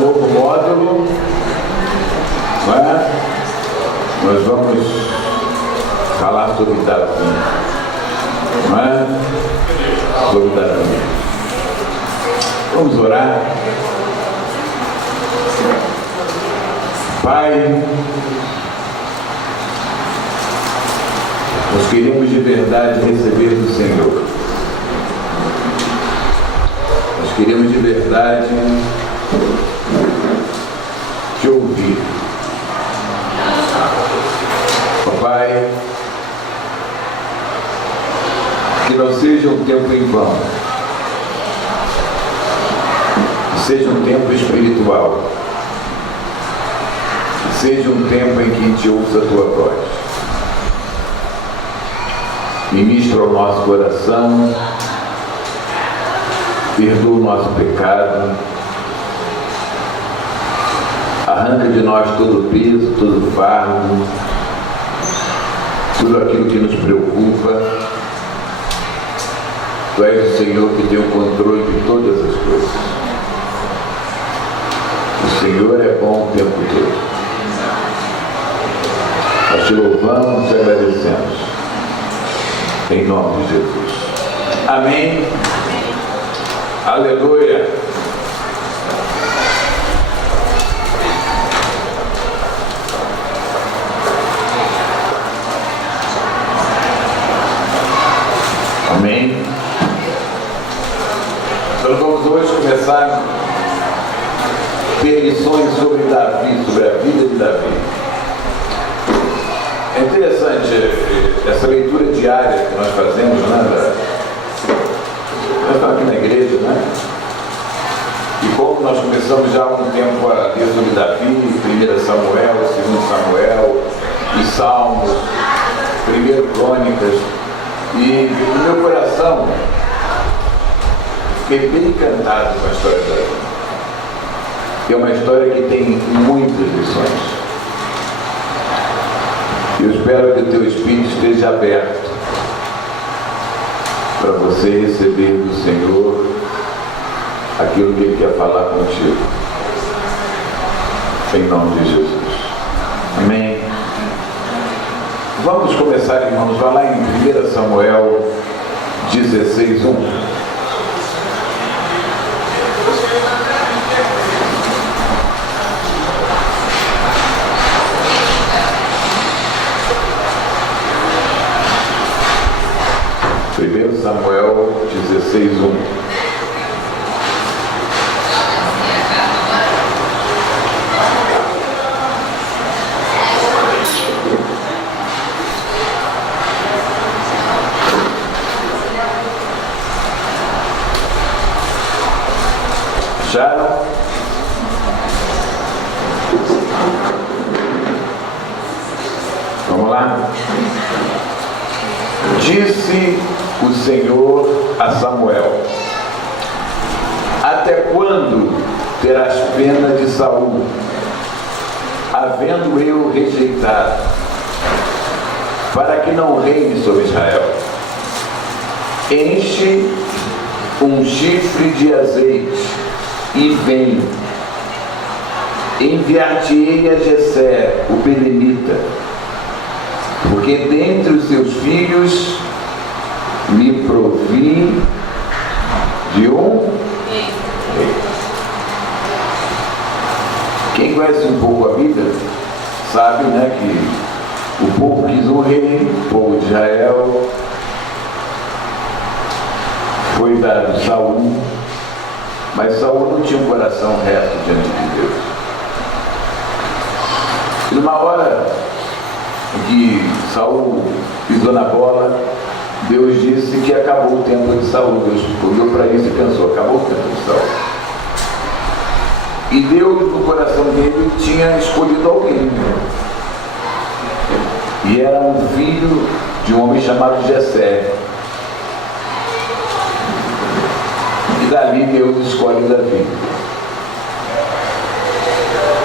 novo módulo, não é? Nós vamos falar sobre Davi, não é? Sobre Davi. Vamos orar. Pai, nós queremos de verdade receber do Senhor. Nós queremos de verdade te ouvir. Pai, que não seja um tempo em vão, que seja um tempo espiritual, que seja um tempo em que te ouça a tua voz. Ministra o nosso coração, perdoa o nosso pecado, arranca de nós todo o peso, todo o fardo, tudo aquilo que nos preocupa. Tu és o Senhor que tem o controle de todas as coisas. O Senhor é bom o tempo todo. Nós te louvamos e te agradecemos. Em nome de Jesus. Amém. Aleluia. Amém. Nós vamos hoje começar a ter lições sobre Davi, sobre a vida de Davi. É interessante essa leitura diária que nós fazemos, né? Nós estamos aqui na igreja, né? E como nós começamos já há um tempo a ler sobre Davi, 1 Samuel, 2 Samuel, e Salmos, 1 Crônicas. E no meu coração, fiquei bem encantado com a história de Davi. É uma história que tem muitas lições. Eu espero que o teu espírito esteja aberto para você receber do Senhor aquilo que Ele quer falar contigo. Em nome de Jesus. Amém. Vamos começar, irmãos, vai lá em 1 Samuel 16, 1. Samuel 16, 1. Já? Vamos lá? Disse o Senhor a Samuel: até quando terás pena de Saul, havendo eu rejeitado, para que não reine sobre Israel? Enche um chifre de azeite e vem. Enviar-te-ei a Jessé, o belemita, porque dentre os seus filhos me provi de um rei. Quem conhece um pouco a Bíblia sabe, né, que o povo quis um rei, o povo de Israel, foi dado Saul, mas Saul não tinha um coração reto diante de Deus. E numa hora em que Saul pisou na bola, Deus disse que acabou o tempo de Saul. Deus olhou para isso e pensou: acabou o tempo de Saul. E Deus, no coração dele, tinha escolhido alguém. E era um filho de um homem chamado Jessé. E dali Deus escolhe Davi.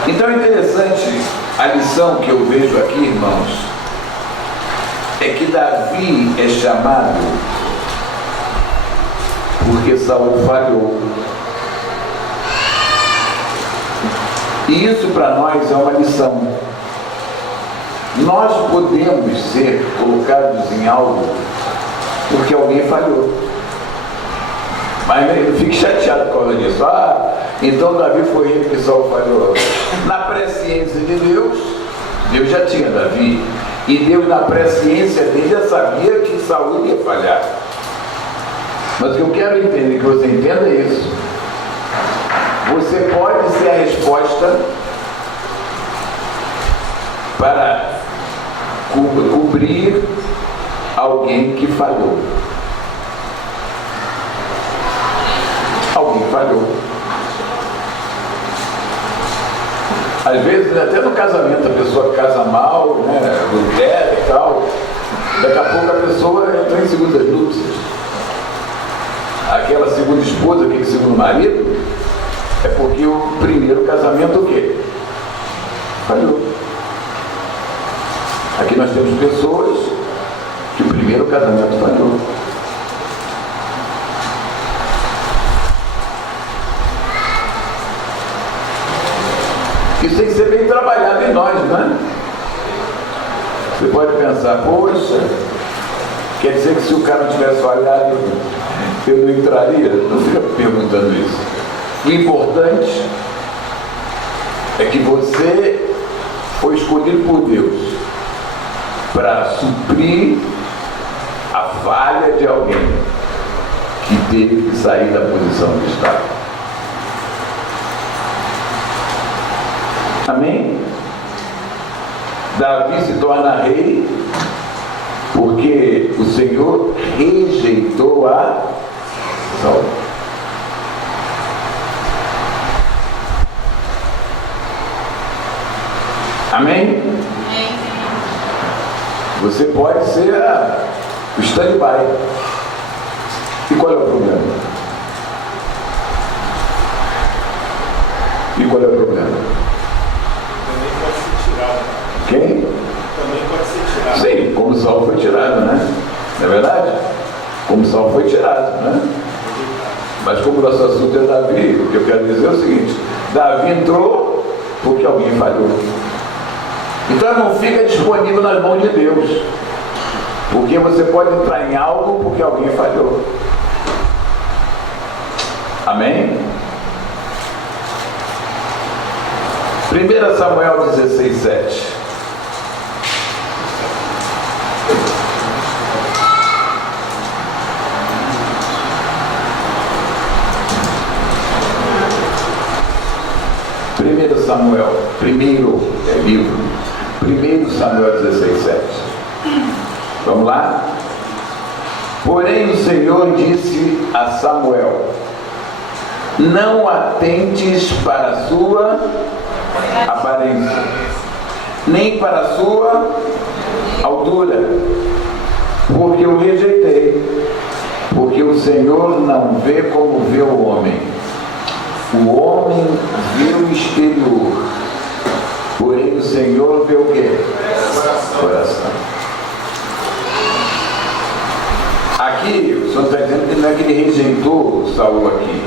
Então é interessante a lição que eu vejo aqui, irmãos, é que Davi é chamado porque Saul falhou. E isso para nós é uma lição. Nós podemos ser colocados em algo porque alguém falhou. Mas não fique chateado por causa disso. Então Davi foi ele que só falhou. Na presciência de Deus, Deus já tinha Davi. E Deus, na presciência dele, já sabia que Saul ia falhar. Mas o que eu quero entender, que você entenda é isso. Você pode ser a resposta para cobrir alguém que falhou. Alguém falhou. Às vezes, até no casamento, a pessoa casa mal, né, adultera e tal. Daqui a pouco a pessoa entra em segundas núpcias. Aquela segunda esposa, aquele segundo marido, é porque o primeiro casamento o quê? Falhou. Aqui nós temos pessoas que o primeiro casamento falhou. Isso tem que ser bem trabalhado em nós, né? Você pode pensar, poxa, quer dizer que se o cara não tivesse falhado, eu não entraria? Não fica perguntando isso. O importante é que você foi escolhido por Deus para suprir a falha de alguém que teve que sair da posição que está. Amém? Davi se torna rei porque o Senhor rejeitou a Saul. Amém? Você pode ser o stand-by. E qual é o problema? E qual é o problema? Também pode ser tirado. Quem? Também pode ser tirado. Sim, como Saul foi tirado, né? Não é verdade? Como Saul foi tirado, né? Mas como o nosso assunto é Davi, o que eu quero dizer é o seguinte: Davi entrou porque alguém falhou. Então não fica disponível nas mãos de Deus, porque você pode entrar em algo porque alguém falhou. Amém? 1 Samuel 16:7. Samuel, primeiro livro, 1 Samuel 16:7. Vamos lá? Porém o Senhor disse a Samuel: não atentes para a sua aparência, nem para a sua altura, porque eu rejeitei, porque o Senhor não vê como vê o homem. O homem vê o exterior, porém o Senhor vê o quê? Coração. Aqui, o Senhor está dizendo que não é que ele rejeitou Saul aqui.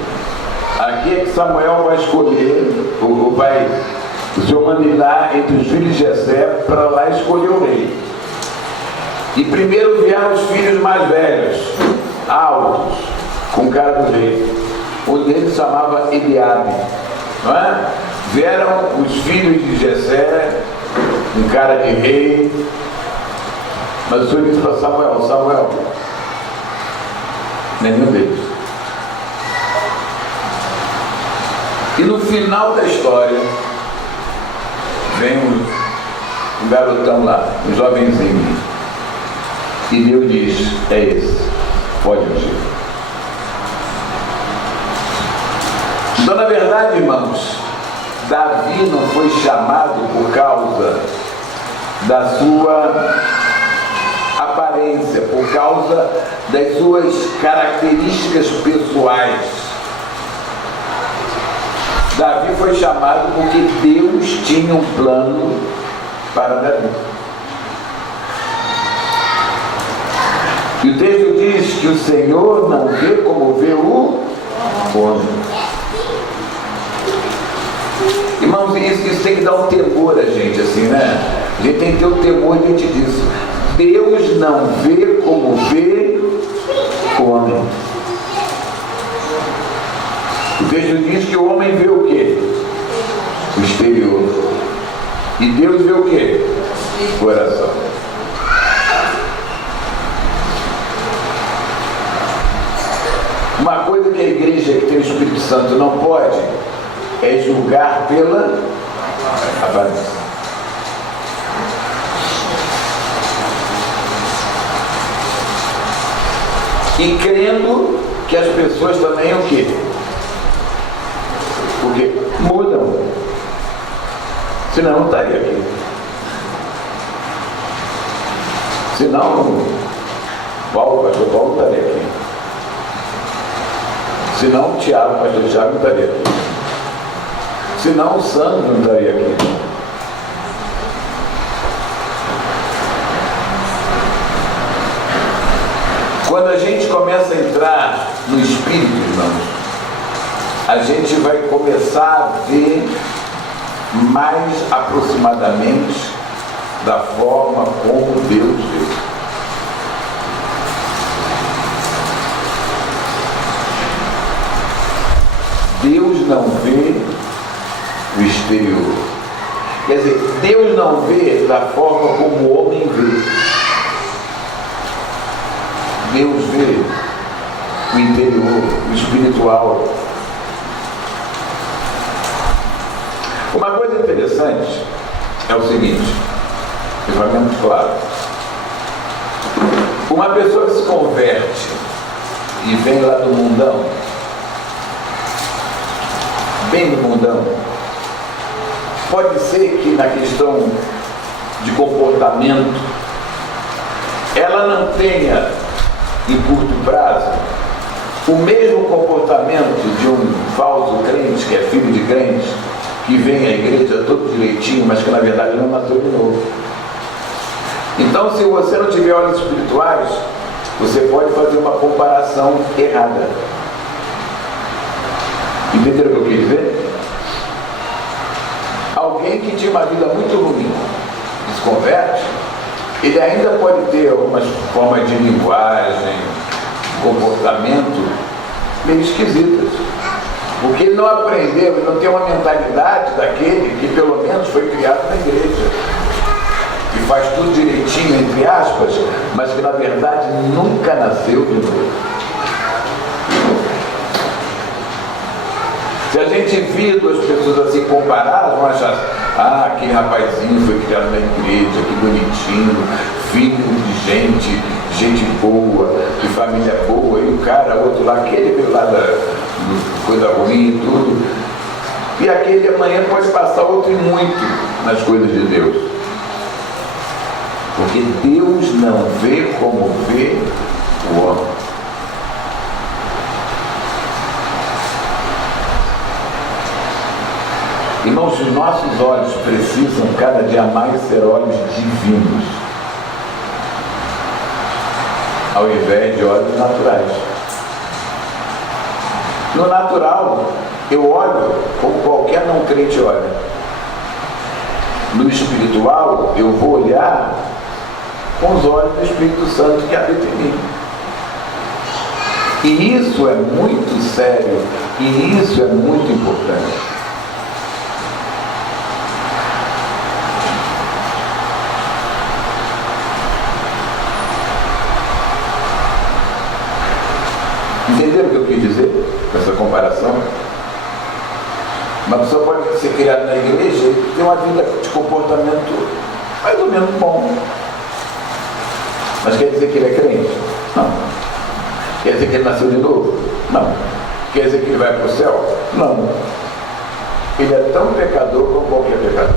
Aqui é que Samuel vai escolher, o Senhor manda ir lá entre os filhos de Jessé para lá escolher o rei. E primeiro vieram os filhos mais velhos, altos, com cara do rei. Um deles chamava Eliabe, não é? Vieram os filhos de Jessé, um cara de rei. Mas o Senhor disse para Samuel: Samuel, nenhum deles. E no final da história, vem um garotão lá, um jovenzinho. E Deus diz: é esse, pode ungir. Então, na verdade, irmãos, Davi não foi chamado por causa da sua aparência, por causa das suas características pessoais. Davi foi chamado porque Deus tinha um plano para Davi. E o texto diz que o Senhor não vê como vê o homem. Irmãos, isso tem que dar um temor a gente, assim, né? A gente tem que ter um temor diante disso. Deus não vê como vê o homem. O texto diz que o homem vê o quê? O exterior. E Deus vê o quê? O coração. Uma coisa que a igreja que tem o Espírito Santo não pode é julgar pela aparência. E crendo que as pessoas também o quê? Porque mudam. Senão não estaria aqui. Senão o pastor Paulo não estaria aqui. Senão o pastor Tiago não estaria aqui. Senão o Sandro não estaria aqui. Quando a gente começa a entrar no Espírito, irmãos, a gente vai começar a ver mais aproximadamente da forma como Deus vê. Deus não vê o exterior. Quer dizer, Deus não vê da forma como o homem vê. Deus vê o interior, o espiritual. Uma coisa interessante é o seguinte, que vai muito claro. Uma pessoa que se converte e vem lá do mundão, bem do mundão, pode ser que na questão de comportamento ela não tenha em curto prazo o mesmo comportamento de um falso crente, que é filho de crente, que vem à igreja todo direitinho, mas que na verdade não nasceu de novo. Então, se você não tiver olhos espirituais, você pode fazer uma comparação errada. Entenderam o que eu quis dizer? Alguém que tinha uma vida muito ruim e se converte, ele ainda pode ter algumas formas de linguagem, comportamento meio esquisitas. Porque ele não aprendeu, ele não tem uma mentalidade daquele que pelo menos foi criado na igreja. Que faz tudo direitinho, entre aspas, mas que na verdade nunca nasceu de novo. Se a gente vir duas pessoas assim comparadas, vão achar, aquele rapazinho foi criado na igreja, que bonitinho, filho de gente boa, de família boa, e o cara, outro lá, aquele veio lá da coisa ruim e tudo. E aquele amanhã pode passar outro e muito nas coisas de Deus. Porque Deus não vê como vê o homem. Irmãos, os nossos olhos precisam cada dia mais ser olhos divinos, ao invés de olhos naturais. No natural, eu olho como qualquer não crente olha. No espiritual, eu vou olhar com os olhos do Espírito Santo que habita em mim. E isso é muito sério, e isso é muito importante. Entenderam o que eu quis dizer com essa comparação? Uma pessoa pode ser criada na igreja e ter uma vida de comportamento mais ou menos bom. Mas quer dizer que ele é crente? Não. Quer dizer que ele nasceu de novo? Não. Quer dizer que ele vai para o céu? Não. Ele é tão pecador como qualquer pecador.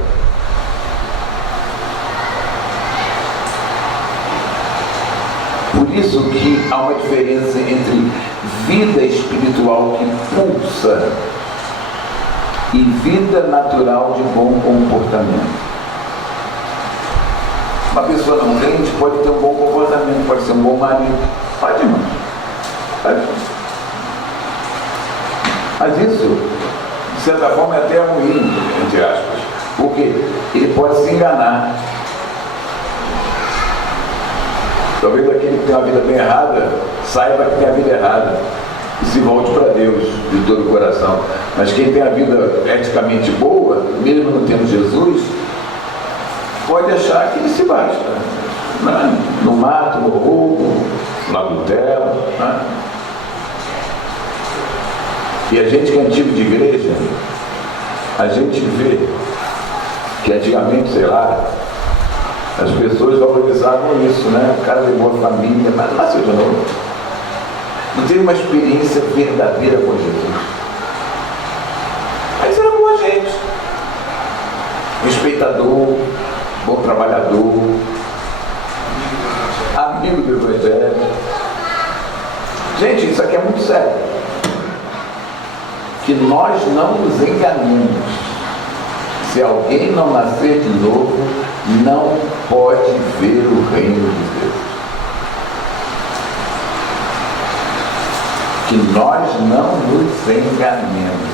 Por isso que há uma diferença entre vida espiritual que pulsa e vida natural de bom comportamento. Uma pessoa não crente pode ter um bom comportamento, pode ser um bom marido. Pode, irmão. Pode. Mas isso, de certa forma, é até ruim, entre pode se enganar. Talvez aquele que tem uma vida bem errada saiba que tem a vida errada e se volte para Deus de todo o coração. Mas quem tem a vida eticamente boa, mesmo não tendo Jesus, pode achar que ele se basta, né? No mato, no roubo, no adultério, né? E a gente que é antigo de igreja, a gente vê que antigamente, sei lá, as pessoas valorizavam isso, né? O cara levou a família, mas não nasceu de novo. Não teve uma experiência verdadeira com Jesus. Mas era boa gente. Respeitador, bom trabalhador, amigo do Evangelho. Gente, isso aqui é muito sério. Que nós não nos enganemos. Se alguém não nascer de novo, não pode ver o reino de Deus. Que nós não nos enganemos.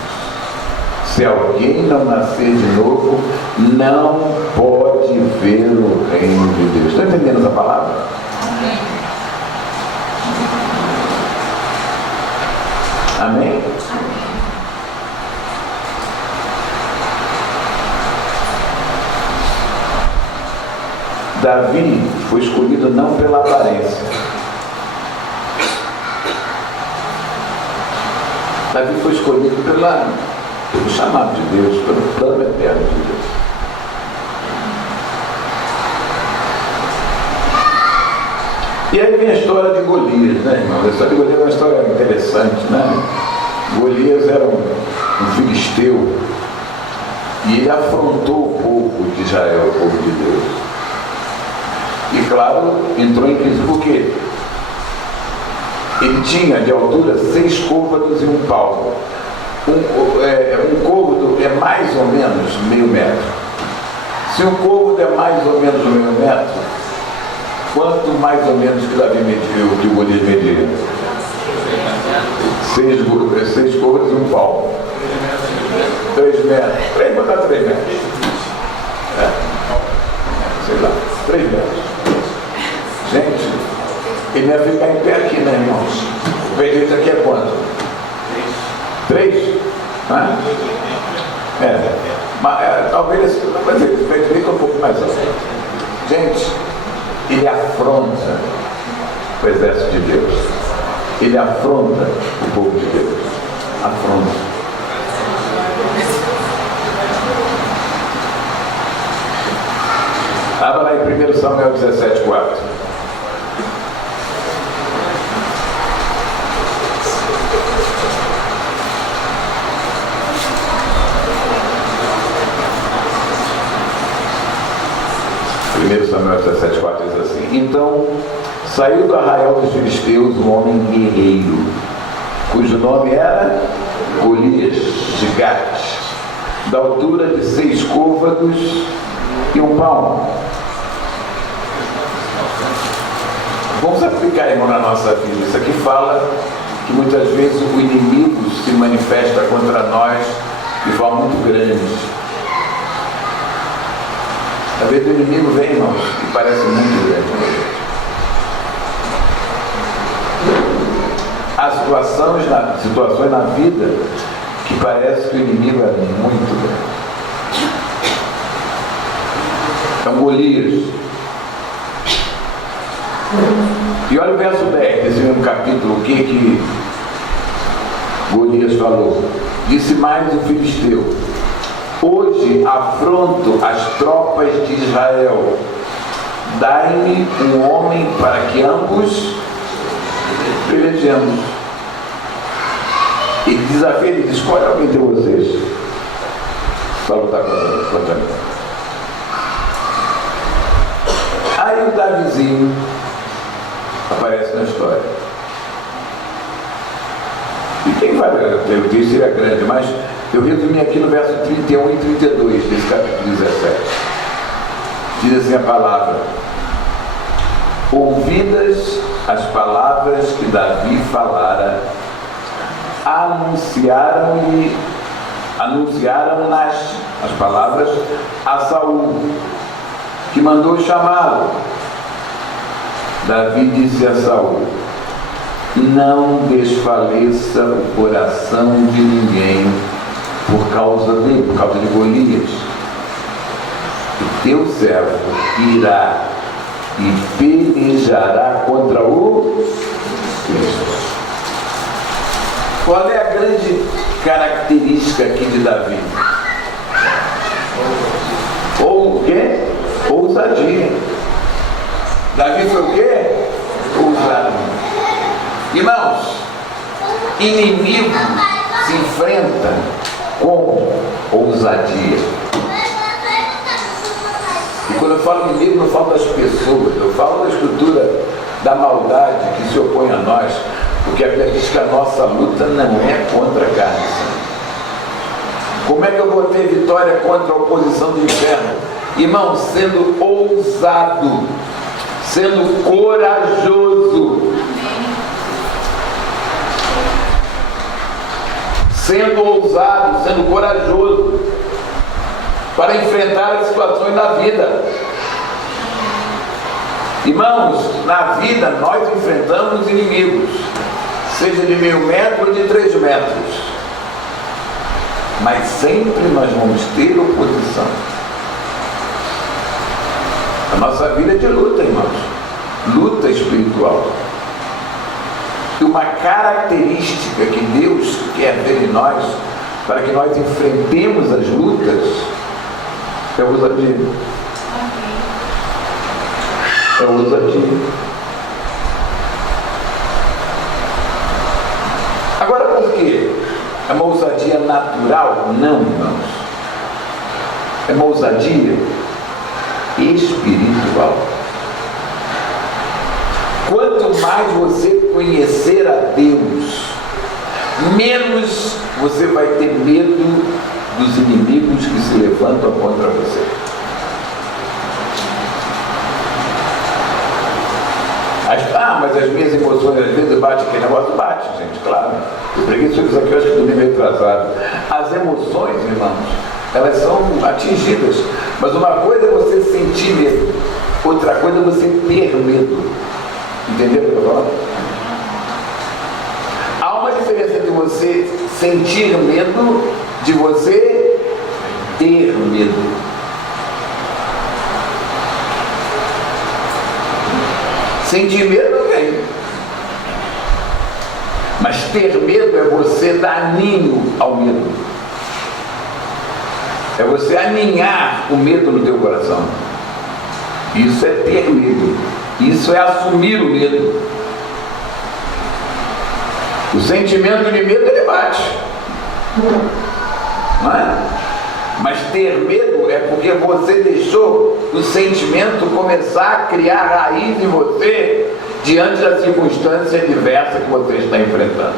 Se alguém não nascer de novo, não pode ver o reino de Deus. Estão entendendo essa palavra? Amém? Davi foi escolhido não pela aparência. Davi foi escolhido pelo chamado de Deus, pelo plano eterno de Deus. E aí vem a história de Golias, né, irmão? A história de Golias é uma história interessante, né? Golias era um filisteu e ele afrontou o povo de Israel, o povo de Deus. E claro, entrou em crise. Por quê? Ele tinha de altura 6 côvados e um palmo. Um côvado é mais ou menos meio metro. Se um côvado é mais ou menos meio metro, quanto mais ou menos que Davi mediu, que o Golias media? 6 côvados e um palmo. 3 metros. 3 metros. Sei lá, 3 metros. Gente, ele ia ficar em pé aqui, né, irmãos? O peito aqui é quanto? 3? Né? Talvez o peito um pouco mais alto. Gente, ele afronta o exército de Deus. Ele afronta o povo de Deus. Afronta. Abra lá em 1 Samuel 17:4. Samuel 17:4 diz assim: Então saiu do arraial dos filisteus um homem guerreiro, cujo nome era Golias de Gate, da altura de 6 côvados e um palmo. Vamos aplicar, irmão, na nossa vida. Isso aqui fala que muitas vezes o inimigo se manifesta contra nós de forma muito grande. Às vezes o inimigo vem, irmãos, e parece muito grande. Há situações na vida que parece que o inimigo é muito grande. Então, Golias. E olha o verso 10 desse mesmo capítulo, o que Golias falou. Disse mais o filisteu: Hoje afronto as tropas de Israel. Dai-me um homem para que ambos pelejemos. E desafio, ele diz: escolhe alguém entre vocês para lutar contra mim. Aí o Davizinho aparece na história. E quem vai ler o texto seria grande, mas eu resumi aqui no verso 31 e 32 desse capítulo 17. Diz assim a palavra: ouvidas as palavras que Davi falara, anunciaram-lhe anunciaram as palavras a Saul, que mandou chamá-lo. Davi disse a Saul: não desfaleça o coração de ninguém por causa dele, por causa de Golias. O teu servo irá e pelejará contra o Cristo. Qual é a grande característica aqui de Davi? Ou o quê? Ousadia. Davi foi o quê? Ousado. Irmãos, inimigo se enfrenta com ousadia. E quando eu falo inimigo, não falo das pessoas, eu falo da estrutura da maldade que se opõe a nós, porque a Bíblia diz que a nossa luta não é contra a carne. Como é que eu vou ter vitória contra a oposição do inferno? Irmão, sendo ousado, sendo corajoso, sendo ousado, sendo corajoso, para enfrentar as situações da vida. Irmãos, na vida nós enfrentamos inimigos, seja de 1.000 metros ou de 3 metros, mas sempre nós vamos ter oposição. A nossa vida é de luta, irmãos, luta espiritual. E uma característica que Deus quer ver em nós, para que nós enfrentemos as lutas, é a ousadia. É a ousadia. Agora, por quê? É uma ousadia natural? Não, irmãos. É uma ousadia espiritual. Quanto mais você conhecer a Deus, menos você vai ter medo dos inimigos que se levantam contra você. Mas as minhas emoções às vezes batem, aquele negócio bate, gente, claro. Eu preguei sobre isso aqui, eu acho que estou meio atrasado. As emoções, irmãos, elas são atingidas, mas uma coisa é você sentir medo, outra coisa é você ter medo. Entendeu o que eu estou falando? Há uma diferença de você sentir medo de você ter medo. Sentir medo não tem. Mas ter medo é você dar ninho ao medo. É você aninhar o medo no teu coração. Isso é ter medo. Isso é assumir o medo. O sentimento de medo, ele bate. Não é? Mas ter medo é porque você deixou o sentimento começar a criar raiz em você diante da circunstância diversa que você está enfrentando.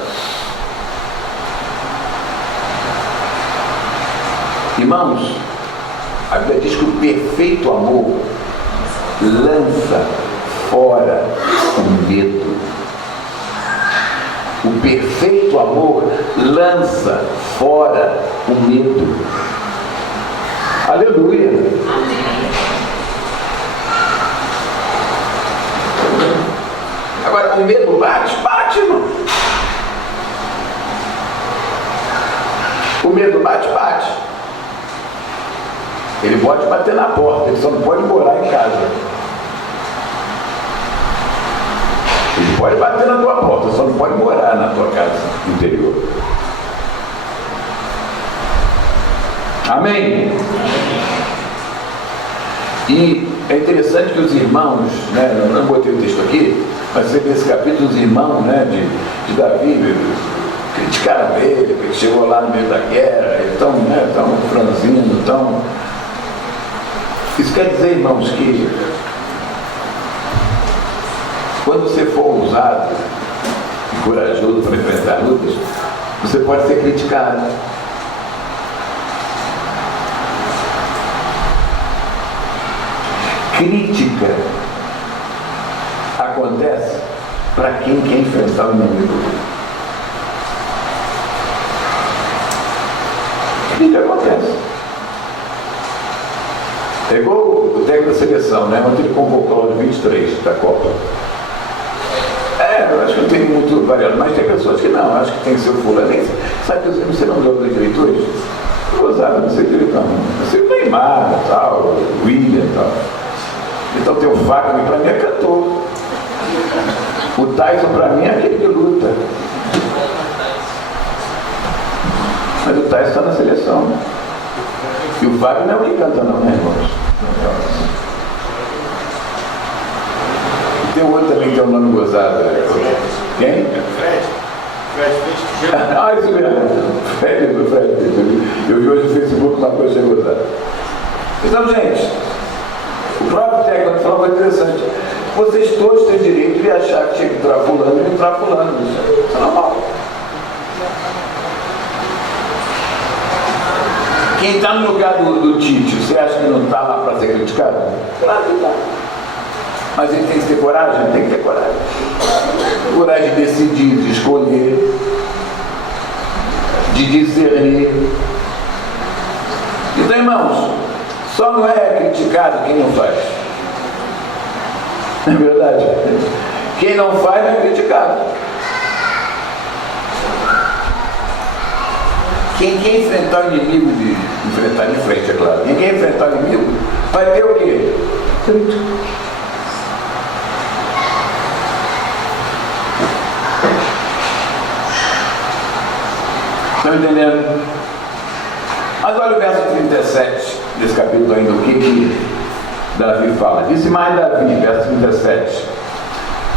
Irmãos, a Bíblia diz que o perfeito amor lança fora o medo. O perfeito amor lança fora o medo. Aleluia. Agora, o medo bate, irmão. O medo bate. Ele pode bater na porta, ele só não pode morar em casa. Ele pode bater na tua porta, só não pode morar na tua casa interior. Amém? E é interessante que os irmãos, né, eu não botei o texto aqui, mas você vê esse capítulo, os irmãos, né, de Davi, criticaram ele, porque chegou lá no meio da guerra, estão, né, franzindo, estão... Isso quer dizer, irmãos, que quando você for ousado e corajoso para enfrentar lutas, você pode ser criticado. Crítica acontece para quem quer enfrentar o inimigo. E o que acontece? É igual o técnico da seleção, né? Ontem ele convocou os 23 da Copa. Eu acho que não tem muito variado, mas tem pessoas que não, acho que tem que ser o fulano. Sabe que você não joga direito hoje? Gozado, não sei direito não. Eu sei o Neymar, tal, o William e tal. Então tem o Fagner, para mim é cantor. O Tyson para mim é aquele que luta. Mas o Tyson está na seleção. E o Fagner não é o que canta não, né, irmãos? Tem um outro também que tem um nome gozado. Quem? Fred. Ah, isso mesmo. Fred. Eu vi hoje no Facebook uma coisa gozada. Então, gente, o próprio técnico falou uma coisa interessante. Vocês todos têm direito de achar que tinha que entrar fulano e não entrar fulano. Isso é normal. Quem está no lugar do Tite, você acha que não está lá para ser criticado? Claro que está. Mas ele tem que ter coragem? Tem que ter coragem. Coragem de decidir, de escolher, de discernir. Então, irmãos, só não é criticado quem não faz. Não é verdade? Quem não faz não é criticado. Quem quer enfrentar o inimigo, enfrentar de frente, é claro. Quem quer enfrentar o inimigo, vai ter o quê? Crítica. Estão entendendo? Mas olha o verso 37 desse capítulo ainda, o que Davi fala. Disse mais Davi, verso 37.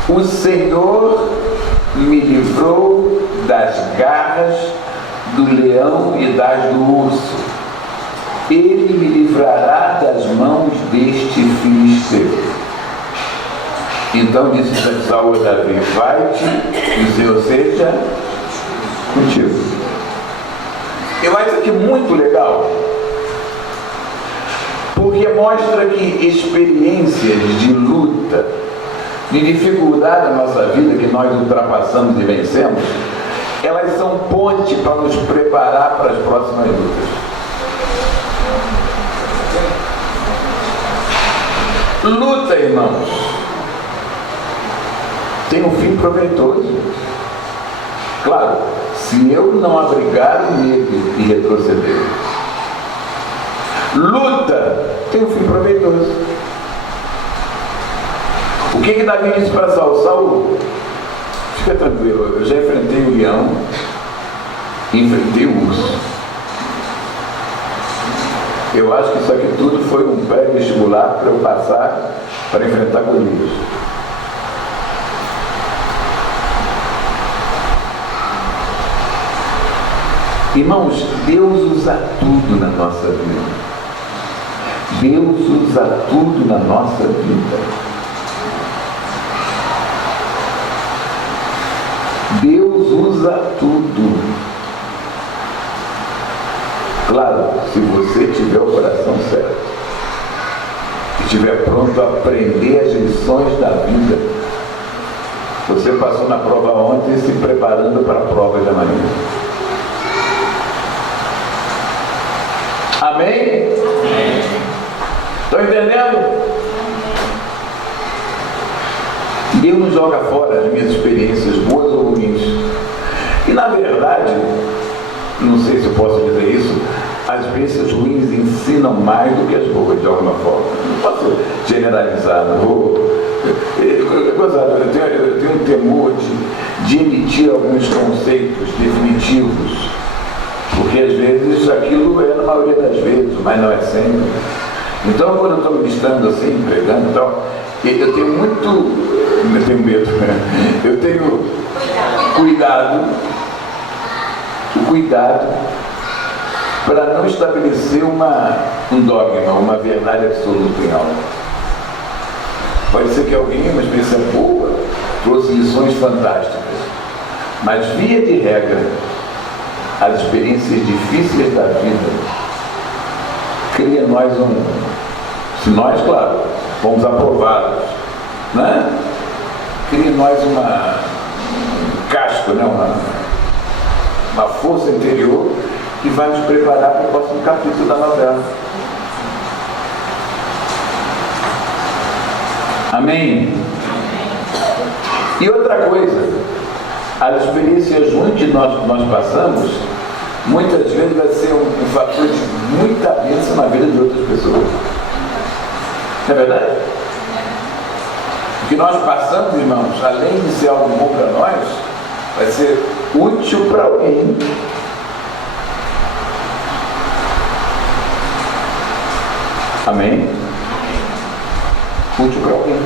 O Senhor me livrou das garras do leão e das do urso. Ele me livrará das mãos deste filisteu. Então disse Saul a Davi: vai-te, e o Senhor seja contigo. Eu acho aqui muito legal, porque mostra que experiências de luta, de dificuldade na nossa vida, que nós ultrapassamos e vencemos, elas são ponte para nos preparar para as próximas lutas. Luta, irmãos, tem um fim proveitoso. Claro, se eu não abrigar o medo e retroceder. Luta tem um fim proveitoso. O que Davi disse para Saul? Saul, fica tranquilo, eu já enfrentei o leão, enfrentei o urso. Eu acho que isso aqui tudo foi um pré-vestibular para eu passar para enfrentar Golias. Irmãos, Deus usa tudo na nossa vida. Deus usa tudo na nossa vida. Deus usa tudo. Claro, se você tiver o coração certo, e estiver pronto a aprender as lições da vida. Você passou na prova ontem se preparando para a prova de amanhã. Amém? Estão entendendo? Deus não joga fora as minhas experiências boas ou ruins. E na verdade, não sei se eu posso dizer isso, as experiências ruins ensinam mais do que as boas, de alguma forma. Não posso generalizar, não vou. Eu tenho um temor de emitir alguns conceitos definitivos, porque às vezes aquilo é na maioria das vezes, mas não é sempre. Então, quando eu estou ministrando assim, pregando e tal, eu tenho medo, eu tenho cuidado para não estabelecer um dogma, uma verdade absoluta em algo. Pode ser que alguém, uma experiência boa, trouxe lições fantásticas, mas via de regra, as experiências difíceis da vida cria em nós se nós, claro, fomos aprovados, né? Cria em nós um casco, né? Uma força interior que vai nos preparar para o próximo capítulo da novela. Amém? E outra coisa, as experiências ruins que nós passamos, muitas vezes vai ser um fator de muita bênção na vida de outras pessoas. Não é verdade? O que nós passamos, irmãos, além de ser algo bom para nós, vai ser útil para alguém. Amém? Útil para alguém.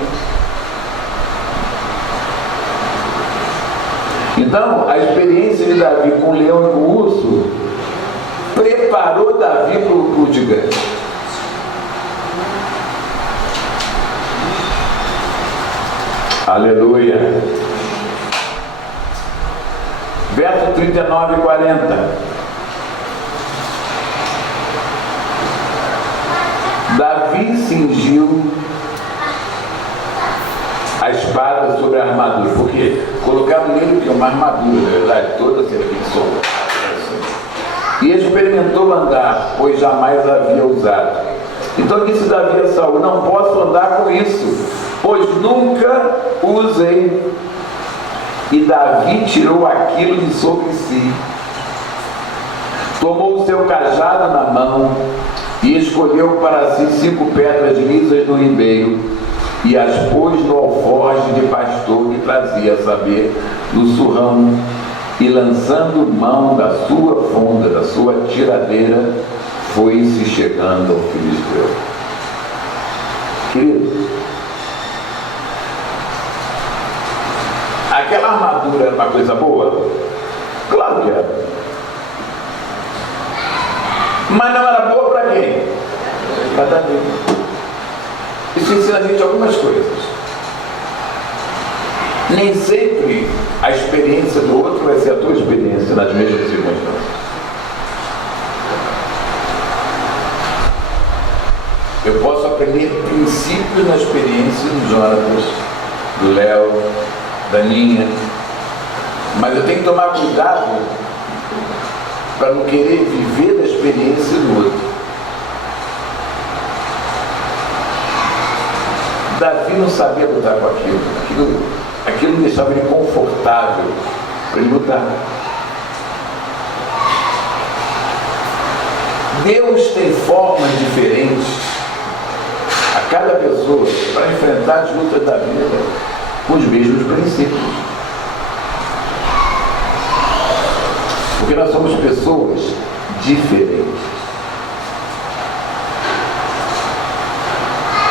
Então, a experiência de Davi com o leão e com o urso preparou Davi para o gigante. Aleluia. Verso 39 e 40. Davi cingiu a espada sobre a armadura, porque colocaram nele que uma armadura, na verdade, toda serviçou. E experimentou andar, pois jamais havia usado. Então disse Davi a Saul: não posso andar com isso, pois nunca usei. E Davi tirou aquilo de sobre si, tomou o seu cajado na mão e escolheu para si 5 pedras lisas no ribeiro e as pôs no alforje de pastor que trazia, a saber, no surrão, e lançando mão da sua funda, da sua tiradeira, foi-se chegando ao filisteu. Querido, aquela armadura era uma coisa boa? Claro que era. Mas não era boa para quem? Para Davi. Isso ensina a gente algumas coisas. Nem sempre a experiência do outro vai ser a tua experiência nas mesmas circunstâncias. Eu posso aprender princípios na experiência do Jonatas, do Léo, da Ninha, mas eu tenho que tomar cuidado para não querer viver da experiência do outro. Davi não sabia lutar com aquilo não deixava ele confortável para ele lutar. Deus tem formas diferentes a cada pessoa para enfrentar as lutas da vida com os mesmos princípios. Porque nós somos pessoas diferentes.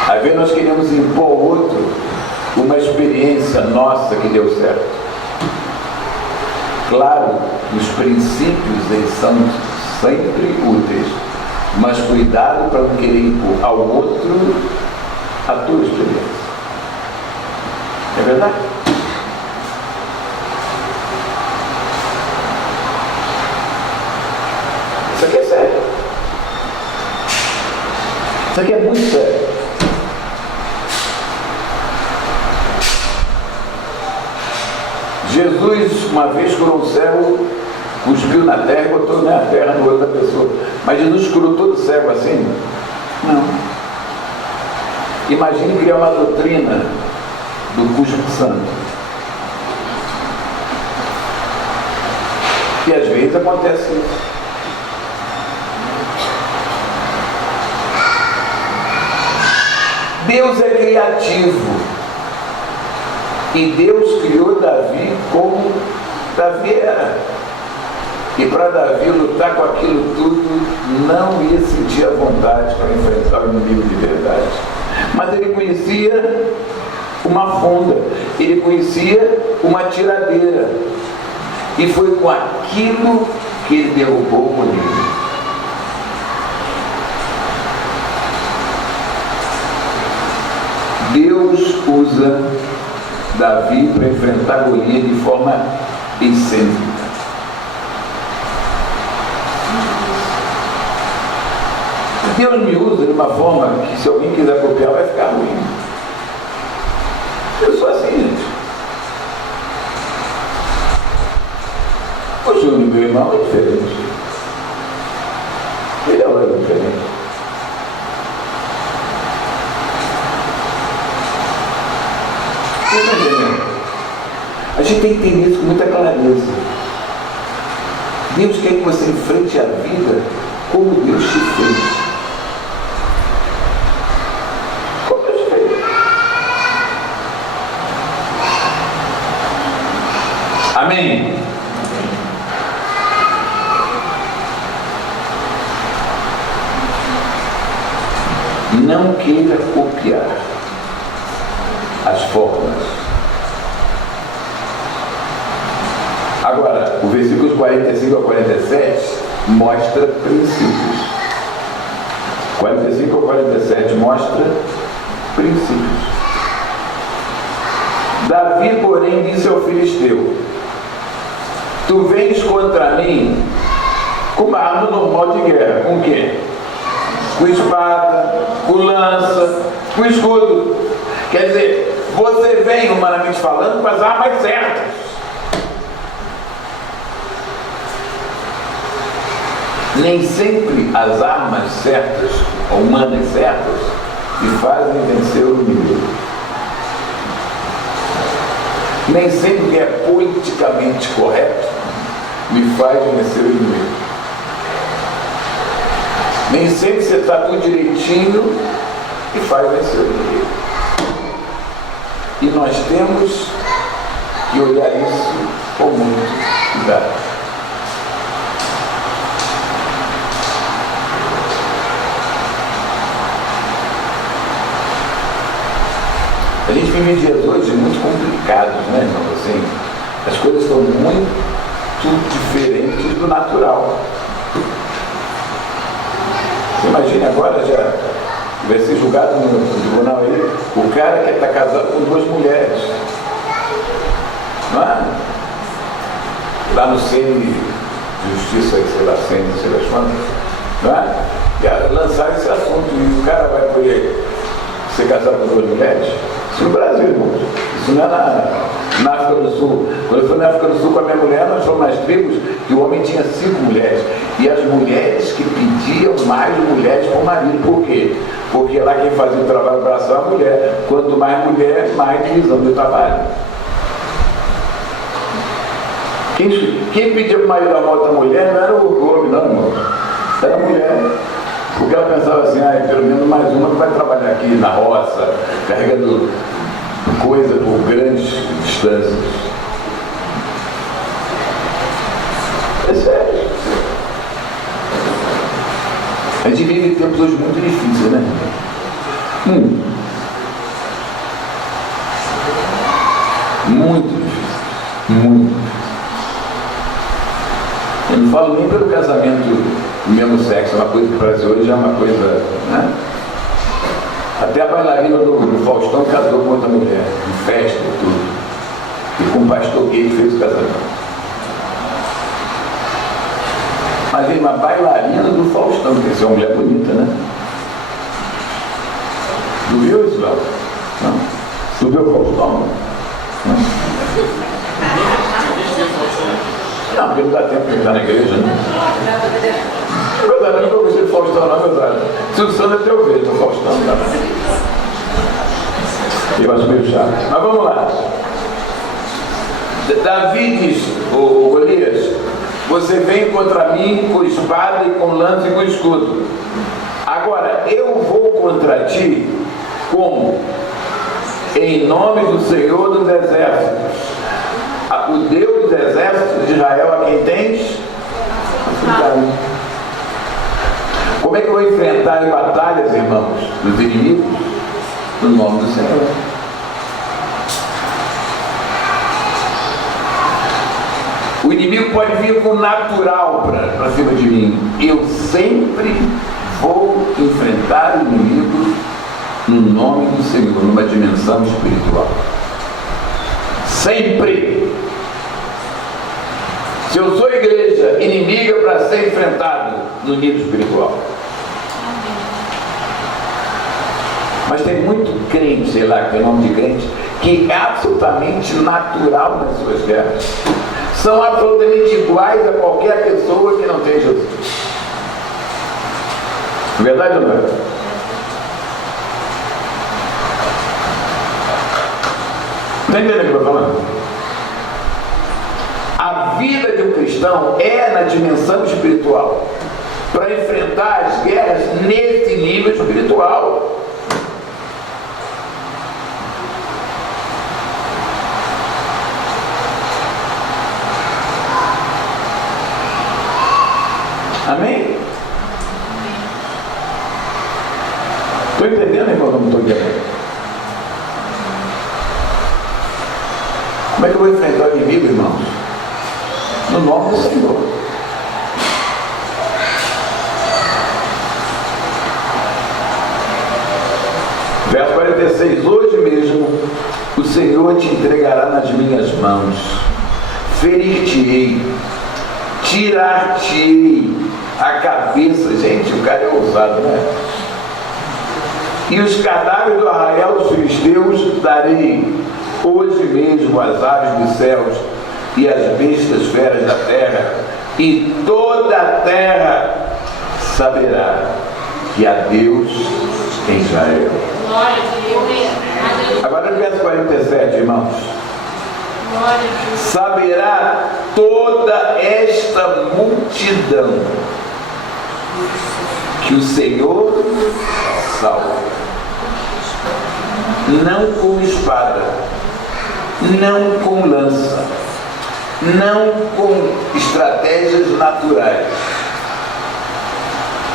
Às vezes nós queremos impor ao outro uma experiência nossa que deu certo. Claro, os princípios eles são sempre úteis, mas cuidado para não querer impor ao outro a tua experiência. É verdade? Isso aqui é sério. Isso aqui é muito sério. Jesus, uma vez curou um cego, cuspiu na terra e botou na terra no olho da pessoa. Mas Jesus curou todo cego assim? Não. Imagine criar uma doutrina do cuspo santo. E às vezes acontece isso. Deus é criativo. E Deus criou Davi como Davi era. E para Davi lutar com aquilo tudo, não ia sentir a vontade para enfrentar o inimigo de verdade. Mas ele conhecia uma funda, ele conhecia uma tiradeira. E foi com aquilo que ele derrubou o Golias. Deus usa Davi para enfrentar Golias de forma excêntrica. Deus me usa de uma forma que, se alguém quiser copiar, vai ficar ruim. Eu sou assim, gente. O Júnior, meu irmão, é diferente. teológica diferente. Você está entendendo? A gente tem que entender isso com muita clareza. Deus quer que você enfrente a vida como Deus te fez. Como Deus te fez. Amém? Não queira copiar as formas. Agora, o versículos 45 a 47 mostra princípios. 45 a 47 mostra princípios. Davi, porém, disse ao filisteu: tu vens contra mim com uma arma normal de guerra. Com o quê? Com espada, com lança, com escudo. Quer dizer, você vem, humanamente falando, com as armas certas. Nem sempre as armas certas, ou humanas certas, me fazem vencer o inimigo. Nem sempre o que é politicamente correto me faz vencer o inimigo. Nem sempre você está tudo direitinho e faz vencer o inimigo. E nós temos que olhar isso com muito cuidado. A gente vive dias hoje muito complicados, né, irmão? Assim, as coisas estão muito diferentes do natural. Você imagina agora, já vai ser julgado no tribunal aí, o cara que está casado com 2 mulheres. Não é? Lá no CN Justiça, sei lá, CN, sei lá quantas, não é? E lançar esse assunto, e o cara vai poder ser casado com 2 mulheres? Isso no Brasil, irmãos. Isso não é na África do Sul. Quando eu fui na África do Sul com a minha mulher, nós fomos nas tribos que o homem tinha 5 mulheres. E as mulheres que pediam mais mulheres com o marido. Por quê? Porque lá quem fazia o trabalho para a mulher. Quanto mais mulher, mais divisão do trabalho. Quem pedia para o marido da outra mulher não era o homem, não, irmão. Era a mulher. Porque ela pensava assim, pelo menos mais uma que vai trabalhar aqui na roça, carregando coisa por grandes distâncias. É sério. A gente vive tempos hoje muito difíceis, né? Muito difícil. Muito difícil. Eu não falo nem pelo casamento do mesmo sexo, uma coisa que o Brasil hoje já é uma coisa, né? Até a bailarina do Faustão casou com outra mulher, em festa e tudo. E com um pastor gay que fez o casamento. Mas veio uma bailarina do Faustão, que é uma mulher bonita, né? Tu viu isso, Léo? Não? Tu viu o Faustão? Não? Não, porque não dá tempo de estar na igreja, né? Verdade, eu nunca gostei de Faustão, não, verdade. Silvio Santos até eu vejo no Faustão, tá? Eu acho meio chato. Mas vamos lá. Davi diz, o Golias, você vem contra mim com espada e com lança e com escudo. Agora, eu vou contra ti como? Em nome do Senhor dos Exércitos. O Deus dos exércitos de Israel, a quem tens? Como é que eu vou enfrentar em batalhas, irmãos, dos inimigos? No nome do Senhor. O inimigo pode vir com natural para cima de mim. Eu sempre vou enfrentar o inimigo no nome do Senhor, numa dimensão espiritual. Sempre. Se eu sou igreja, inimiga para ser enfrentado no nível espiritual. Mas tem muito crente, sei lá, que tem nome de crente, que é absolutamente natural nas suas guerras. São absolutamente iguais a qualquer pessoa que não tem Jesus. Verdade ou não é? Está entendendo o que eu estou falando? A vida de um cristão é na dimensão espiritual, para enfrentar as guerras nesse nível espiritual. Amém? Estou entendendo, irmão? Não estou entendendo. Como é que eu vou enfrentar o inimigo, irmãos? No nome do Senhor. Verso 46. Hoje mesmo o Senhor te entregará nas minhas mãos. Ferir-te-ei, tirar-te-ei a cabeça. Gente, o cara é ousado, né? E os cadáveres do arraial dos filisteus darei hoje mesmo às aves dos céus e às bestas feras da terra, e toda a terra saberá que há Deus em Israel. Agora no verso 47, irmãos. Saberá toda esta multidão que o Senhor salva, não com espada, não com lança, não com estratégias naturais,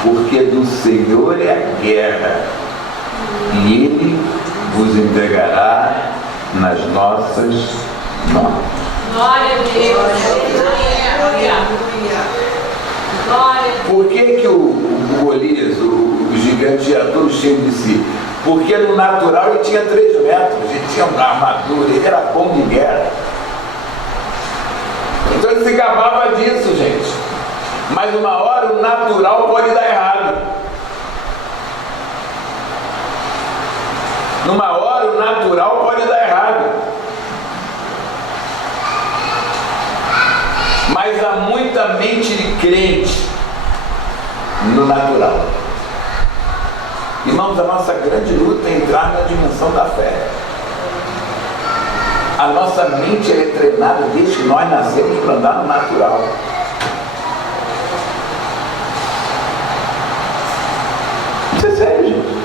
porque do Senhor é a guerra, e Ele vos entregará nas nossas mãos. Glória a Deus. Por que o Golias, o gigante, era todo cheio de si? Porque no natural ele tinha 3 metros, ele tinha uma armadura, ele era bom de guerra. Então ele se gabava disso, gente. Mas uma hora o natural pode dar errado. Numa hora o natural pode dar errado. Mas há muita mente de crente no natural. Irmãos, a nossa grande luta é entrar na dimensão da fé. A nossa mente é treinada desde que nós nascemos para andar no natural. Isso é sério, gente.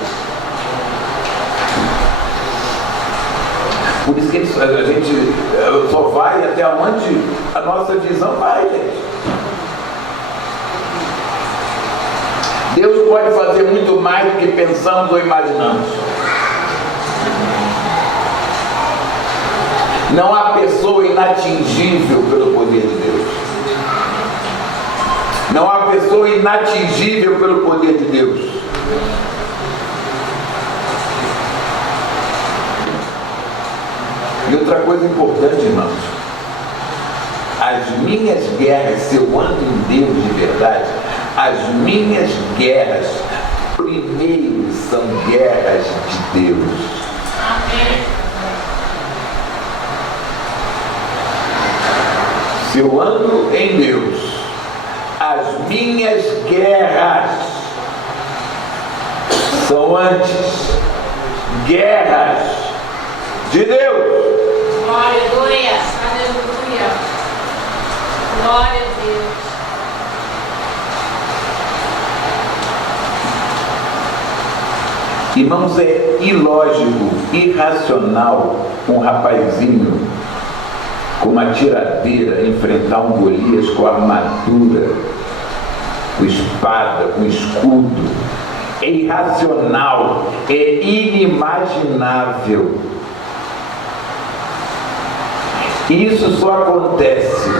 Por isso que a gente só vai até onde a nossa visão vai, gente. Deus pode fazer muito mais do que pensamos ou imaginamos. Não há pessoa inatingível pelo poder de Deus. Não há pessoa inatingível pelo poder de Deus. E outra coisa importante, irmãos, as minhas guerras, se eu ando em Deus de verdade, as minhas guerras, primeiro, são guerras de Deus. Amém. Se eu ando em Deus, as minhas guerras são antes guerras de Deus. Glória a Deus. Aleluia. Glória a Deus. Irmãos, é ilógico, irracional um rapazinho com uma tiradeira enfrentar um Golias com armadura, com espada, com escudo. É irracional, é inimaginável. Isso só acontece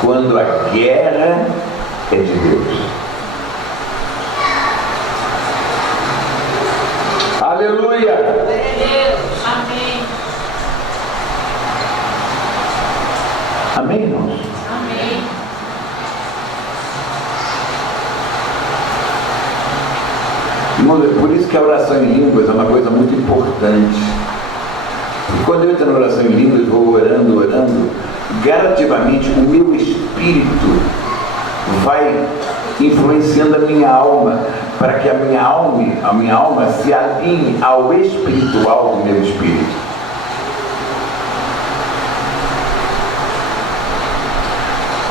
quando a guerra é de Deus. Aleluia! Deus. Amém. Amém, irmãos? Amém. Irmãos, é por isso que a oração em línguas é uma coisa muito importante. E quando eu entro na oração em línguas, vou orando, gradativamente o meu espírito vai influenciando a minha alma, para que a minha alma se alinhe ao espiritual do meu espírito.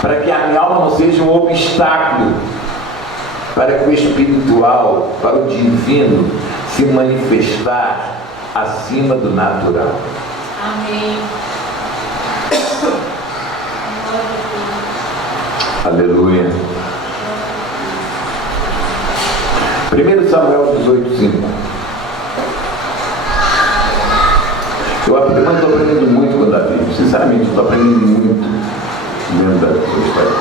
Para que a minha alma não seja um obstáculo para que o espiritual, para o divino, se manifestar acima do natural. Amém. Aleluia. 1 Samuel 18:5. Eu estou aprendendo muito com Davi. Sinceramente, estou aprendendo muito dentro da sua história.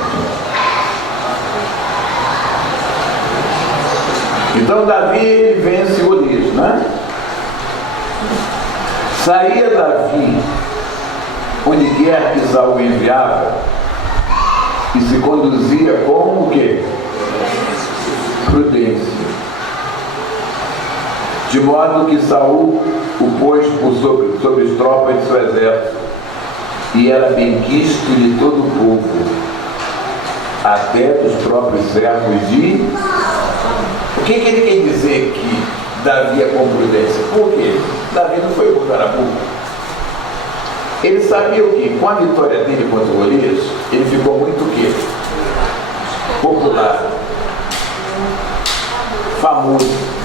Então Davi vence Golias, né? Saía Davi onde quer que Saul enviava e se conduzia com o quê? Prudência. De modo que Saul o pôs sobre as tropas de seu exército, e era benquisto de todo o povo, até dos próprios servos de... O que ele quer dizer que Davi é com prudência? Por quê? Davi não foi por carapuco. Ele sabia o quê? Com a vitória dele contra Golias, ele ficou muito o quê? Popular, famoso.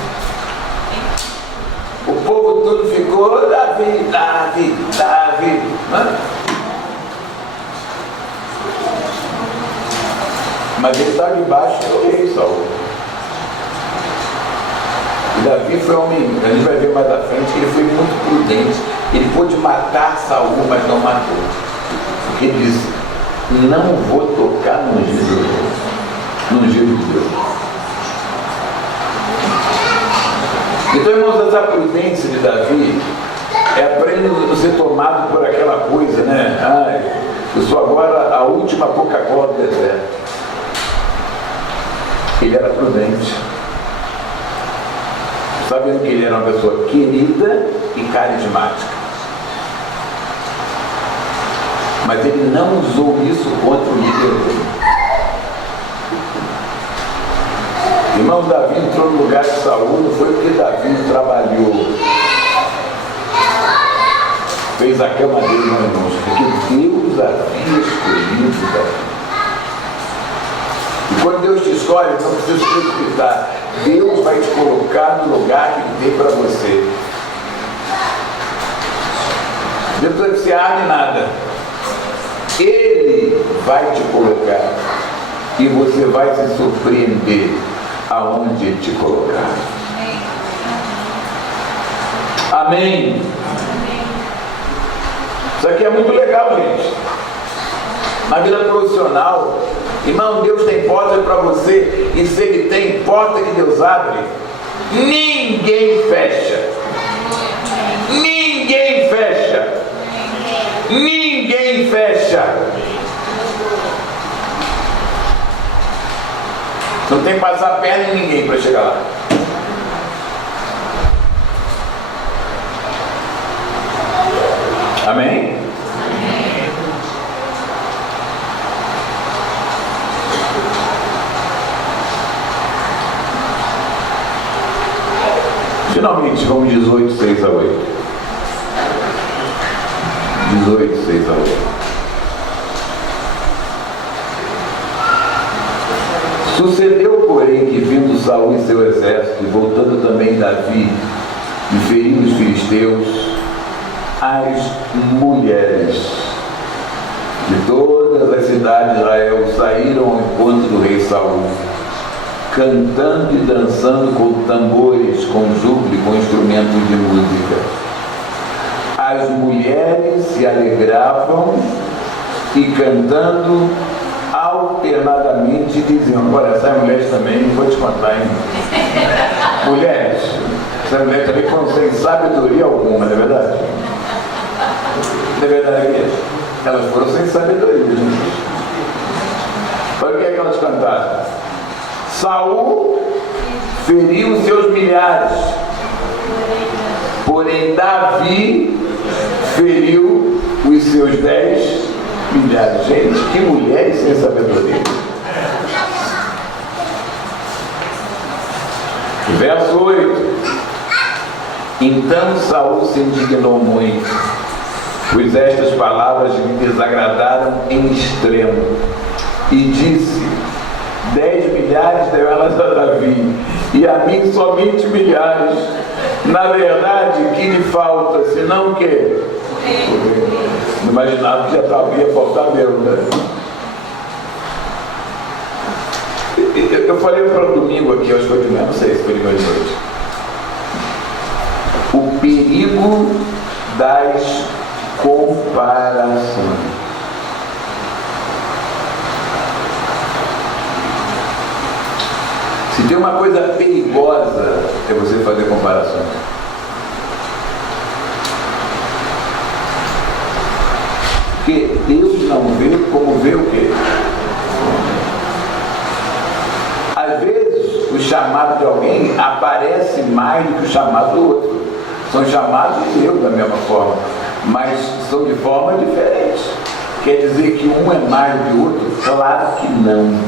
O povo todo ficou Davi, Davi, Davi. Né? Mas ele estava debaixo do rei Saul. E Davi foi um homem, a gente vai ver mais à frente, que ele foi muito prudente. Ele pôde matar Saul, mas não matou. Porque ele disse, não vou tocar no ungido de Deus. Então, irmãos, essa prudência de Davi é aprendendo a ser tomado por aquela coisa, né? Ai, eu sou agora a última Coca-Cola do deserto. Ele era prudente, sabendo que ele era uma pessoa querida e carismática. Mas ele não usou isso contra o líder dele. Irmão, Davi entrou no lugar de Saul, não foi porque Davi trabalhou, fez a cama dele, não, irmãos, porque Deus havia escolhido Davi. E quando Deus te escolhe, não precisa se precipitar. Deus vai te colocar no lugar que Ele tem para você. Deus não precisa ser arma em nada. Ele vai te colocar e você vai se surpreender aonde Ele te colocar. Amém? Isso aqui é muito legal, gente. Na vida profissional, irmão, Deus tem porta para você, e se Ele tem porta que Deus abre, ninguém fecha. Ninguém fecha. Ninguém fecha. Não tem que passar a perna em ninguém para chegar lá. Amém? Finalmente, vamos 18, 6 a 8. 18, 6 a 8. Sucedeu, porém, que vindo Saul e seu exército, e voltando também Davi, e ferindo os filisteus, as mulheres de todas as cidades de Israel saíram ao encontro do rei Saul, cantando e dançando com tambores, com júbilo, com instrumentos de música. As mulheres se alegravam e cantando alternadamente diziam, agora essas mulheres também, vou te contar, hein? Mulheres, essas mulheres também foram sem sabedoria alguma, não é verdade? Não é verdade mesmo? Elas foram sem sabedoria, gente. Olha o que é que elas cantaram. Saul feriu seus milhares, porém Davi feriu os seus 10 milhares. Gente, que mulheres sem sabedoria. Verso 8. Então Saul se indignou muito, pois estas palavras lhe desagradaram em extremo, e disse: 10 milhares deu elas a Davi, e a mim somente milhares. Na verdade, que lhe falta, senão o quê? Não imaginava que já ia faltar mesmo, né? Eu falei para o domingo aqui, acho que foi de manhã, não sei se foi de manhã de noite. O perigo das comparações. Se tem uma coisa perigosa, é você fazer comparações. Porque Deus não vê como vê o quê? Às vezes, o chamado de alguém aparece mais do que o chamado do outro. São chamados de Deus da mesma forma, mas são de forma diferente. Quer dizer que um é mais do que o outro? Claro que não.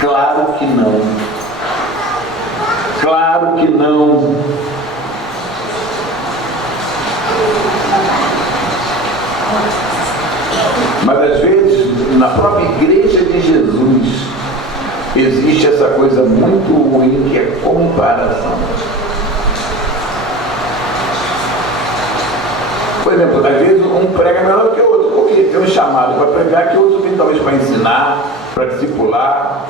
Claro que não. Claro que não. Mas às vezes, na própria igreja de Jesus, existe essa coisa muito ruim que é comparação. Por exemplo, às vezes um prega melhor do que o outro, porque tem um chamado para pregar que o outro tem talvez para ensinar, para discipular,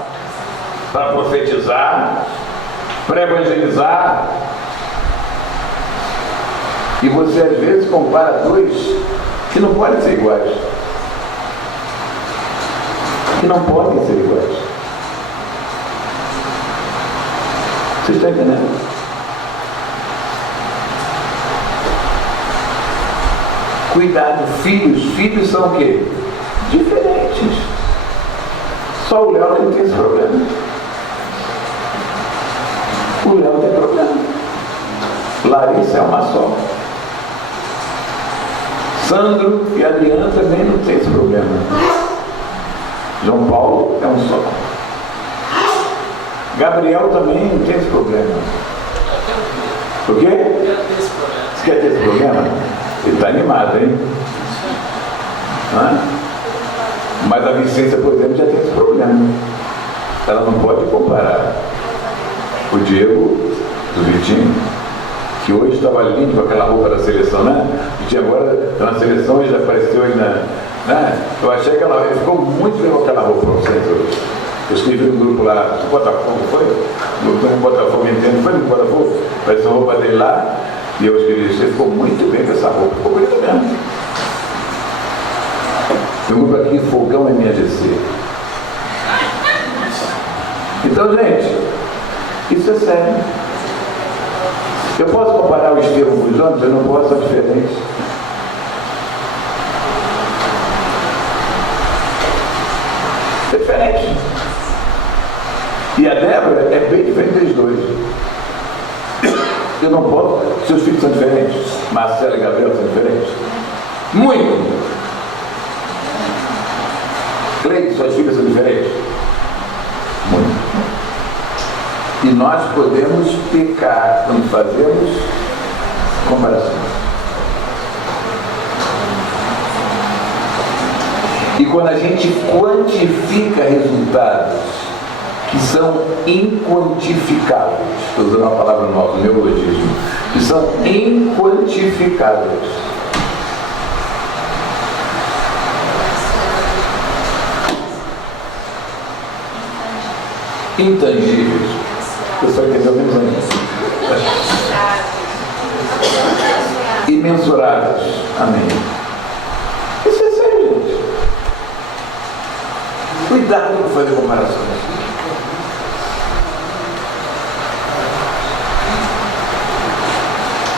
para profetizar, para evangelizar. E você às vezes compara dois que não podem ser iguais. Que não podem ser iguais. Vocês estão entendendo? Cuidado, filhos são o quê? Diferentes. Só o Léo que não tem esse problema. O Léo tem problema. Larissa é uma só. Sandro e Adriana também não tem esse problema. João Paulo é um só. Gabriel também não tem esse problema. O quê? Você quer ter esse problema? Ele está animado, hein? Mas a Vicência, por exemplo, já tem esse problema. Ela não pode comparar o Diego do Vitinho, que hoje estava lindo com aquela roupa da seleção, né? O Vitinho agora está na seleção e já apareceu aí né? Eu achei que ele ficou muito bem com aquela roupa, não sei. Eu escrevi no grupo lá, do Botafogo, foi? No Botafogo, entendo, foi no Botafogo? Apareceu a roupa dele lá, e eu escrevi, você ficou muito bem com essa roupa, ficou bonito mesmo. Tem um grupo aqui, Fogão MAGC. Então, gente, isso é sério. Eu posso comparar o Estevão com os outros? Eu não posso, são diferentes. É diferente. E a Débora é bem diferente dos dois. Eu não posso, seus filhos são diferentes. Marcelo e Gabriel são diferentes. Muito. Cleide, suas filhas são diferentes. Muito. E nós podemos pecar quando fazemos comparações. E quando a gente quantifica resultados que são inquantificáveis, estou usando uma palavra nova, neologismo, que são inquantificáveis. Intangíveis. Você só entendeu menos ainda. Imensuráveis. Amém. Isso é sério, gente. Cuidado com fazer comparações.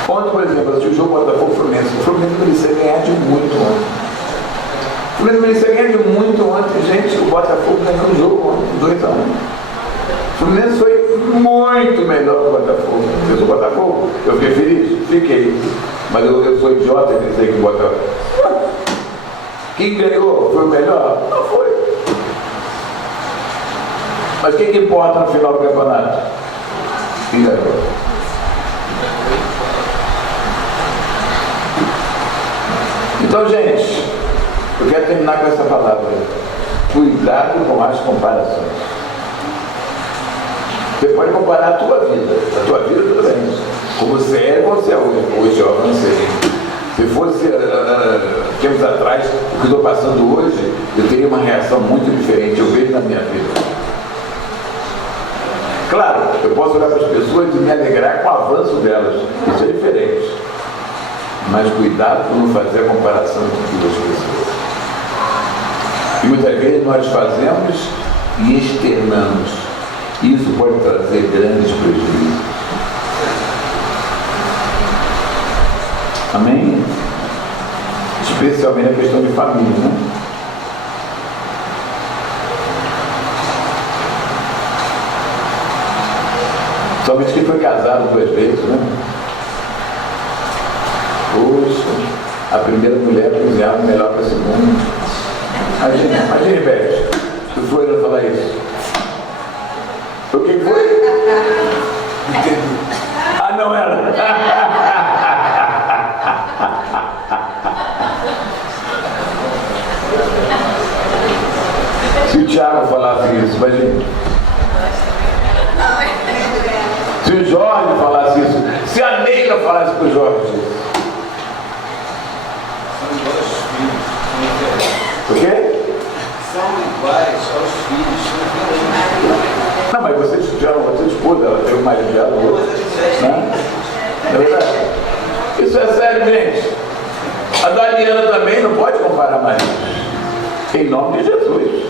Ontem, por exemplo, eu assisti o jogo Botafogo Fluminense. O Fluminense merecia ganhar de muito ontem. O Fluminense merecia ganhar de muito ontem. Gente, o Botafogo ganhou o jogo ontem, 2-1. O Fluminense foi muito melhor que o Botafogo. Eu sou Botafogo, eu fiquei feliz? Fiquei. Mas eu sou idiota em dizer que o Botafogo. Quem ganhou foi o melhor? Não foi. Mas o que importa no final do campeonato? Quem ganhou? Então, gente, eu quero terminar com essa palavra. Cuidado com as comparações. Você pode comparar a tua vida. A tua vida tudo bem. Como você é, você é hoje. Hoje eu não sei. Se fosse tempos atrás, o que eu estou passando hoje, eu teria uma reação muito diferente. Eu vejo na minha vida. Claro, eu posso olhar para as pessoas e me alegrar com o avanço delas. Isso é diferente. Mas cuidado por não fazer a comparação entre duas pessoas. E muitas vezes nós fazemos e externamos. Isso pode trazer grandes prejuízos. Amém? Especialmente a questão de família, né? Somente quem foi casado 2 vezes, né? Poxa, a primeira mulher cozinhava melhor que a segunda. Imagine, Beth, tu foi lá falar isso. O que foi? Ah, não era? Se o Thiago falasse isso, imagina. Se o Jorge falasse isso, se a Neila falasse para o Jorge. O quê? São iguais aos filhos. Não, mas você esposa, ela teve o marido dela, o outro. Né? É verdade. Isso é sério, gente. A Daniela também não pode comparar maridos. Em nome de Jesus.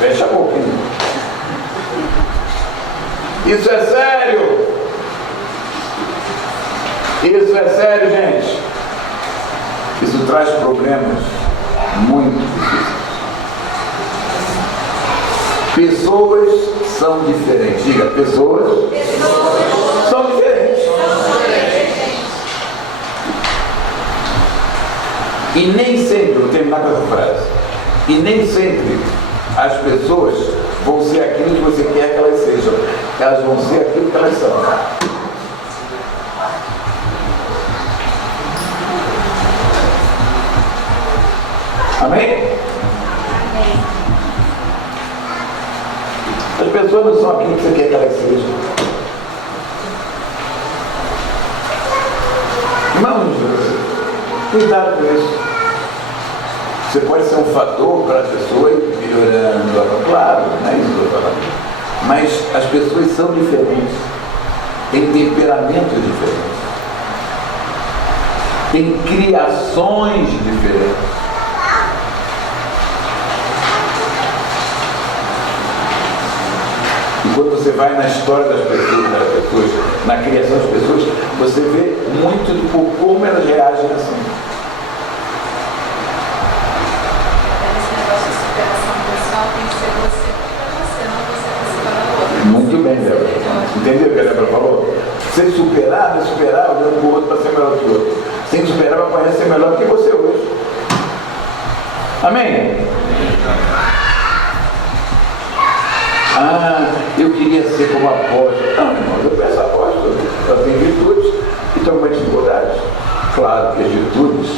Fecha a boquinha. Isso é sério. Isso é sério, gente. Isso traz problemas muito difíceis. Pessoas são diferentes. Diga, pessoas são diferentes. E nem sempre, vou terminar com essa frase, e nem sempre as pessoas vão ser aquilo que você quer que elas sejam. Elas vão ser aquilo que elas são. Amém? As pessoas não são aquilo que você quer que elas sejam. Irmãos, cuidado com isso. Você pode ser um fator para a pessoa ir melhorando. Claro, não é isso que eu estou falando. Mas as pessoas são diferentes. Têm temperamentos diferentes. Têm criações diferentes. E quando você vai na história das pessoas, na criação das pessoas, você vê muito de como elas reagem assim. Esse negócio de superação pessoal tem que ser você para você, não você para separar o outro. Muito bem, Débora. Entendeu o que a Débora falou? Você tem que superar, olhando para o outro para ser melhor que o outro. Você tem que superar para poder ser melhor do que você hoje. Amém? Ah, eu queria ser como apóstolo. Não, irmão, eu peço apóstolo. Eu tenho virtudes e tenho algumas dificuldades. Claro que as virtudes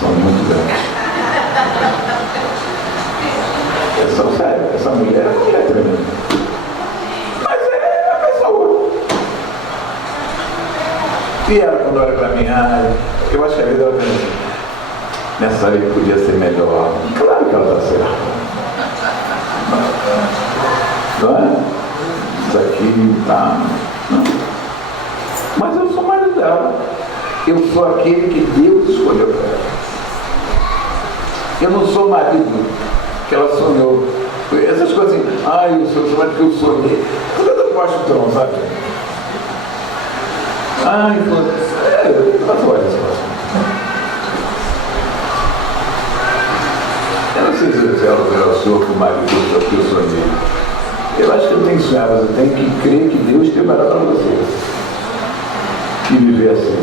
são muito grandes. São sérias. Essa mulher é uma mulher tremenda. Mas é a pessoa. E ela, quando olha para mim, eu acho que a vida ela tem. Nessa área podia ser melhor. Claro que ela está certa. Não é? Isso aqui tá. Não. Mas eu sou marido dela. Eu sou aquele que Deus escolheu para ela. Eu não sou marido que ela sonhou. Essas coisas assim, eu sou marido que eu sonhei. Tudo eu gosto então, sabe? Eu olha só. Eu não sei se ela sonhou com o marido que eu sonhei. Eu acho que eu tenho que sonhar, mas eu tenho que crer que Deus tem melhor para você. E viver assim.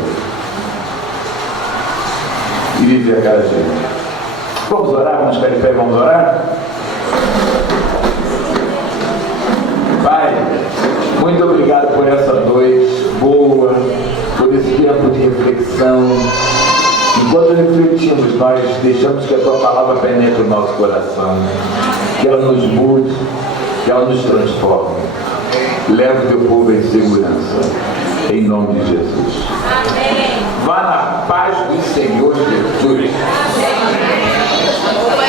E viver a cada dia. Vamos orar? Vamos ficar de pé e vamos orar? Pai, muito obrigado por essa noite boa, por esse tempo de reflexão. Enquanto refletimos, nós deixamos que a Tua palavra penetre o nosso coração, que ela nos mude, que ela nos transforme. Leve o Teu povo em segurança, em nome de Jesus. Amém. Vá na paz do Senhor Jesus. Amém.